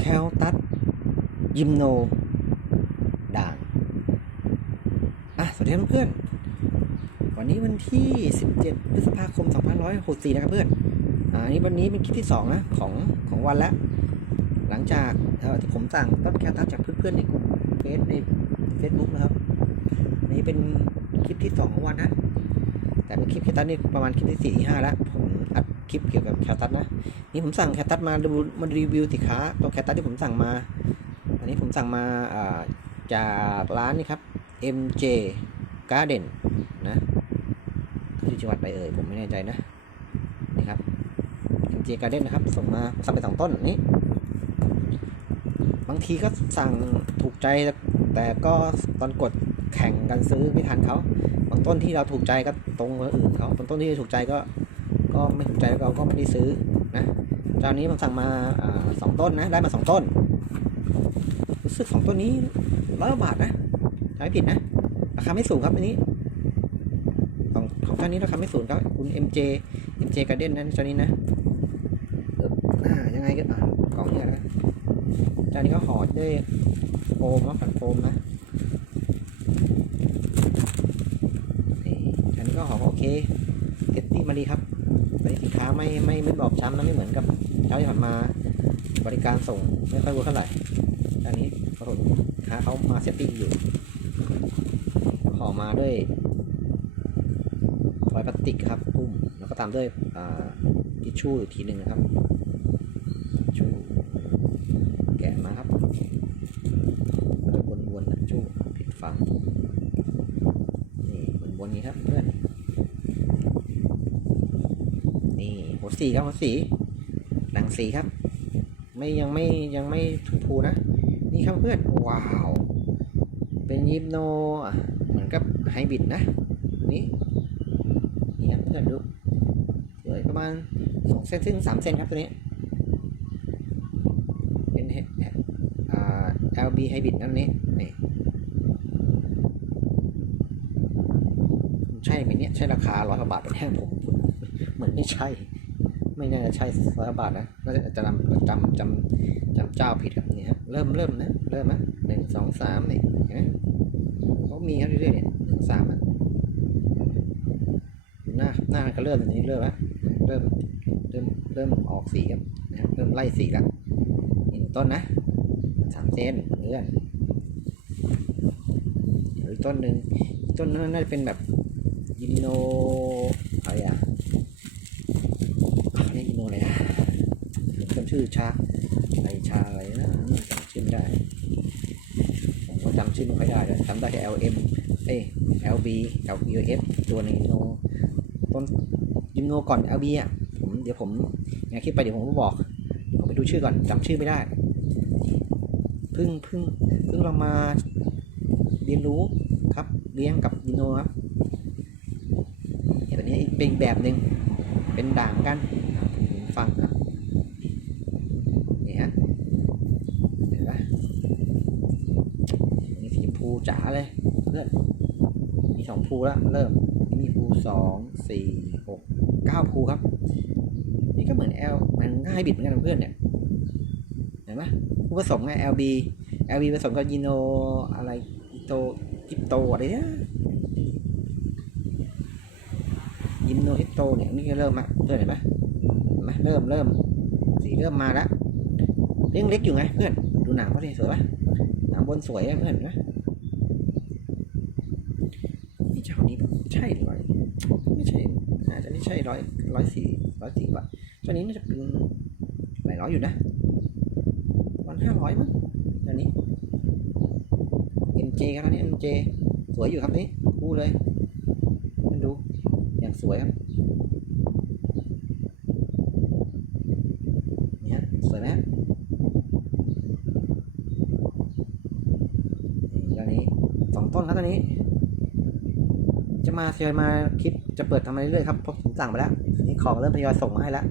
แคลตัสยิมโน ด่าง อะ สวัสดีเพื่อนๆวันนี้วันที่ 17 พฤษภาคม 2564 นะครับเพื่อน อ่าอันนี้วันนี้เป็นคลิปที่ 2 นะ ของของวันแล้วหลังจากที่ผมสั่งต้นแคลตัสจากเพื่อนๆในกลุ่มเฟซใน Facebook นะครับ อันนี้เป็นคลิปที่ 2 ของวันนะ แต่เป็นคลิปแคลตัสนี่ประมาณคลิปที่4ที่5แล้วผม คลิปเกี่ยวกับแคลตัสนะ นี่ผมสั่งแคตตัสมาดูมารีวิวสินค้าตัวแคตตัสที่ผมสั่งมา อันนี้ผมสั่งมาจากร้านนี่ครับ MJ Garden นะที่จังหวัดอะไรเอ่ยผมไม่แน่ใจนะนี่ครับ MJ Garden นะครับ ส่งมาสั่งไปสองต้นนี้ บางทีก็สั่งถูกใจแต่ก็ตอนกดแข่งกันซื้อไม่ทันเขาบางต้นที่เราถูกใจก็ตรงกับอื่นเขาบางต้นที่ถูกใจก็ ก็ไม่ถูกใจแล้วเราก็ไม่ได้ซื้อนะเจ้านี้ผมสั่งมาสองต้นนะได้มาสองต้นรู้สึกสองต้นนี้ร้อยบาทนะถ้าไม่ผิดนะราคาไม่สูงครับอันนี้ ของของเจ้านี้ราคาไม่สูงครับคุณ MJ MJ Garden นั้นเจ้านี้นะยังไงก็กล่องนี้นะเจ้านี้ก็ห่อด้วยโฟมนะแผ่นโฟมนะนี่เจ้านี้ก็ห่อโอเคเทสตี้มาดีครับ ใส่สินค้าไม่ไม่ไม่บอบช้ำนะไม่เหมือนกับเช้าที่ผ่านมาบริการส่งไม่ค่อยเวิร์คเท่าไหร่อันนี้เขาส่งสินค้าเขามาเซตติ้งอยู่ห่อมาด้วยฟอยล์พลาสติกครับ พุ่มแล้วก็ตามด้วยอ่าทิชชู่อีกทีหนึ่งนะครับทิชชู่แกะมาครับก็จะวนๆนะทิชชู่ผิดฝั่งนี่วนๆนี้ครับเพื่อน นี่ หัวสีครับหัวสี หนังสีครับ ไม่ยังไม่ยังไม่ทูพูนะ นี่ครับเพื่อน ว้าว เป็นยิปโน่เหมือนกับไฮบริดนะ นี่นี่ครับเพื่อนดูสวยประมาณสองเซนถึงสามเซนครับตัวนี้ เป็นเฮอ่า LB ไฮบริดนั่นนี่นี่ใช่ไหมเนี่ยใช่ราคาร้อยกว่าบาทเป็นแท่งผมเหมือนไม่ใช่ ไม่น่าจะใช่ร้อยบาทนะน่าจะจำจำจำจำเจ้าผิดครับนี่ฮะเริ่มเริ่มนะเริ่มนะหนึ่งสองสามนี่เห็นไหมเขามีครับเรื่อยๆเนี่ยหนึ่งสามอะหน้าหน้าก็เริ่มอันนี้เริ่มแล้วเริ่มเริ่มเริ่มออกสีครับนะเริ่มไล่สีแล้วอีกหนึ่งต้นนะสามเซนเลื่อนเดี๋ยวอีกต้นหนึ่งต้นนั้นน่าจะเป็นแบบยินโนอะไรอะ เรียกอิโนเลยนะจำ ชื่อชาอะไรชาอะไรนะจำชื่อไม่ได้ ผมก็จำชื่อไม่ค่อยได้เลยจำได้แค่ LM เอ้ LB LBF ตัวในโนต้นยิมโนก่อน LB อะผมเดี๋ยวผมงานคลิปไปเดี๋ยวผมก็บอกผมไปดูชื่อก่อนจำชื่อไม่ได้เพิ่งเพิ่งเพิ่งเรามาเรียนรู้ครับเลี้ยงกับยิโนครับตัวนี้เป็นแบบหนึ่งเป็นด่างกันฟังครับนี่ฮะเห็นปะนี่สีชมพู จ๋าเลยเพื่อนมีสองภูแล้วเริ่มมีภูสองสี่หกเก้าภูครับ นี่ก็เหมือน L มันง่ายบิดเหมือนกันเพื่อนเนี่ยเห็นปะผู้ผสมไง LB LB ผสมกับยิโนอะไรอิโตอิปโตอะไรเนี่ยยิมโนฮิปโตเนี่ยนี่ก็เริ่มมาเพื่อนเห็นปะมาเริ่มเริ่มสีเริ่มมาแล้วเลี้ยงเล็กอยู่ไงเพื่อนดูหนังเขาดิสวยปะหนังบนสวยเพื่อนนะนี่เจ้านี้ ใช่ร้อยไม่ใช่อาจจะไม่ใช่ร้อยร้อยสี่ร้อยสี่บาทเจ้านี้น่าจะเป็นหลายร้อยอยู่นะวันห้าร้อยมั้งเจ้านี้ MJ ครับอันนี้ MJ สวยอยู่ครับนี่คู่เลยมันดูอย่างสวยครับเนี่ยสวยไหมตอนนี้สองต้นแล้วตอนนี้ จะมาทยอยมาคลิปจะเปิดทำมาเรื่อยครับเพราะผมสั่งไปแล้วนี่ของเริ่มทยอยส่งมาให้แล้ว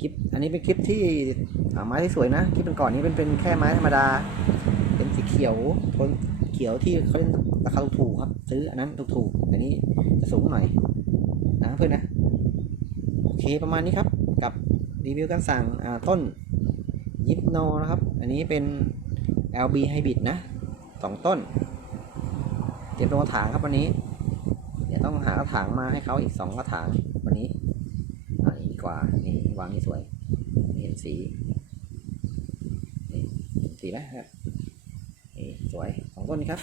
คลิปอันนี้เป็นคลิปที่ไม้ที่สวยนะคลิปเป็นก่อนนี้เป็นเป็นแค่ไม้ธรรมดา เป็นสีเขียวทนเขียวที่เขาเล่นราคาถูกครับ ซื้ออันนั้นถูกๆอันนี้จะสูงหน่อยนะเพื่อนนะโอเคประมาณนี้ครับ กับรีวิวการสั่งต้นยิปโนนะครับ อันนี้เป็น LB Hybrid นะสองต้น เตรียมลงกระถางครับวันนี้ เดี๋ยวต้องหากระถางมาให้เขาอีกสองกระถางวันนี้อันนี้ดีกว่า นี่วางนี่สวยเห็นสีนี่สีไหมครับนี่สวยสองต้นนี้ครับ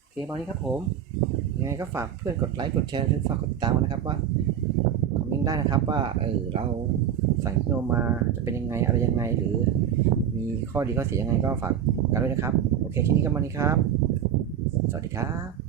โอเคตอนนี้ครับผมยังไงก็ฝากเพื่อนกดไลค์กดแชร์หรือฝากกดติดตามนะครับว่าคอมเมนต์ได้นะครับว่าเออเราสั่งโนมาจะเป็นยังไงอะไรยังไงหรือ มีข้อดีข้อเสียยังไงก็ฝากกันด้วยนะครับ โอเคคลิปนี้ก็มานี้ครับ สวัสดีครับ